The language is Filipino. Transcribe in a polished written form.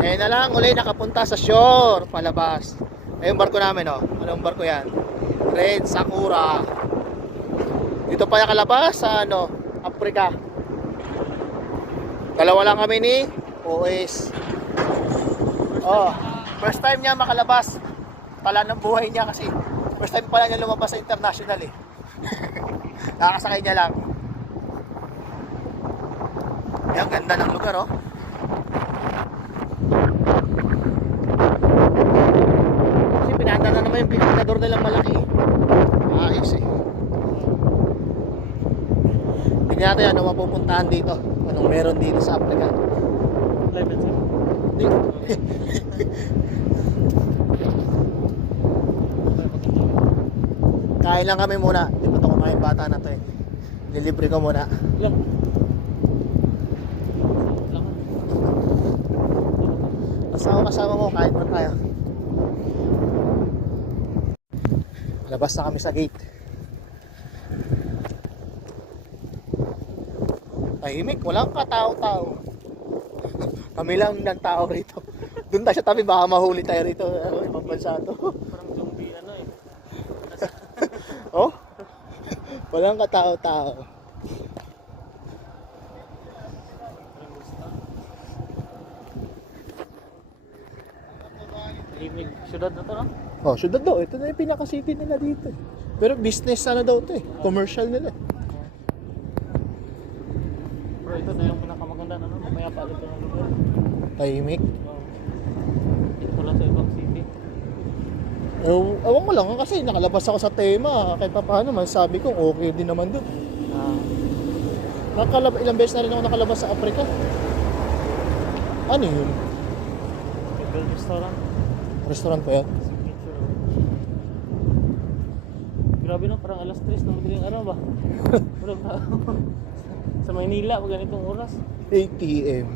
Ngayon na lang uli nakapunta sa shore, palabas. Ayun barko namin, oh. Anong barko yan? Red Sakura. Dito pa yung kalabas sa ano, Africa. Dalawa lang kami ni OS. Oh, first time niya makalabas. Tala ng buhay niya kasi first time pala niya lumabas sa international eh. Nakakasakay niya lang. Yan, ganda ng lugar oh. Kasi pinanda na naman yung pinagdador nilang malaki eh. Ayos eh. Tingnan natin ano mapupuntahan dito. Anong meron dito sa Africa. Live and safe. Kain lang kami muna. Di ba ito kumain bata na to eh. Nilibre ko muna. Lang. Kasama mo, kain mo tayo. Labas na kami sa gate. Tahimik, walang katao-tao. Kami lang ng tao rito. Doon tayo sa tabi, baka mahuli tayo rito. Ano, ibang bansa to. Parang zombie ano eh. Oh? Walang katao-tao. Imig syudad na to no? Oh, syudad daw. Ito na yung pinaka-city nila dito. Pero business ano daw to eh. Commercial nila. Bro, ito na yung pinakamaganda ano, mamaya palit yung lugar. Tahimik. Ito lang sa ibang city. Ewan ko lang kasi nakalabas ako sa tema. Kahit pa paano man sabi ko okay din naman doon. Ilang beses na rin ako nakalabas sa Africa. Ano yun? Local restaurant. Restaurant pa yan? Signature. Grabe no, parang alas 3 ng madaling araw ba? Walang tao. Sa Maynila, pag ganitong oras. 8 PM.